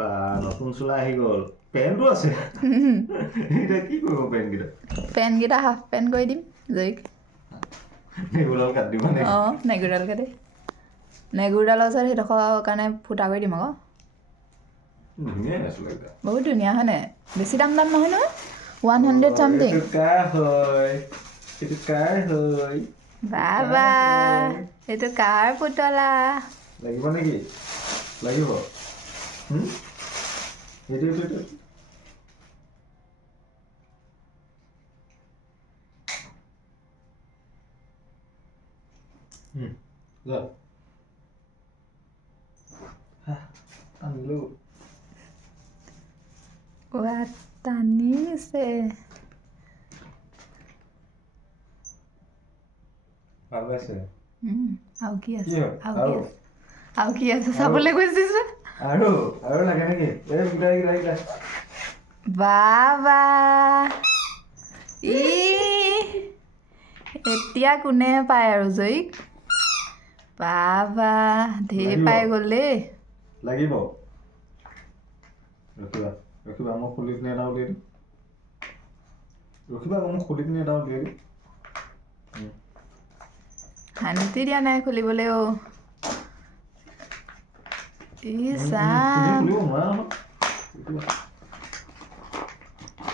বা নতুন চোলা আহি গ'ল পেণ্টটো আছে এতিয়া কি কৰিব পেণ্টকেইটা পেণ্টকেইটা হাফ পেণ্ট কৰি দিম জয়ীক নেগুৰডাল কাটি দিব নে অঁ নেগুৰডাল কাটি নেগুৰডালৰ ওচৰত সেইডোখৰ কাৰণে ফুটা কৰি দিম আকৌ ধুনীয়া নাছিলে এটা বহুত ধুনীয়া হয়নে বেছি দাম নহয় নহয় 100 চামথিং এইটো কাৰ হয় বাবা এইটো কাৰ পুতলা লাগিব নেকি লাগিব এইটো যা আনিলো টানিছে ভাল পাইছে আৰু কি আছে আৰু কি আছে চাবলৈ গৈছিছো আৰু লাগে নেকি এই গোটাই বাবা এতিয়া কোনে পায় আৰু জয়ীক বাবা ঢেৰ পাই গ'ল দেই লাগিব ৰখিবা মই খুলি পিনে এটা উলিয়াই দিম শান্তি দিয়া নাই খুলিবলৈ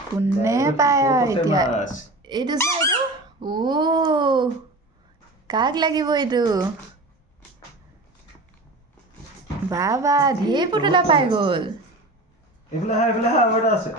কোনে পায় আৰু এতিয়া এইটো কাক লাগিব এইটো বাবা ঢেৰ পুতলা পাই গ'ল এইফালে আৰু এটা আছে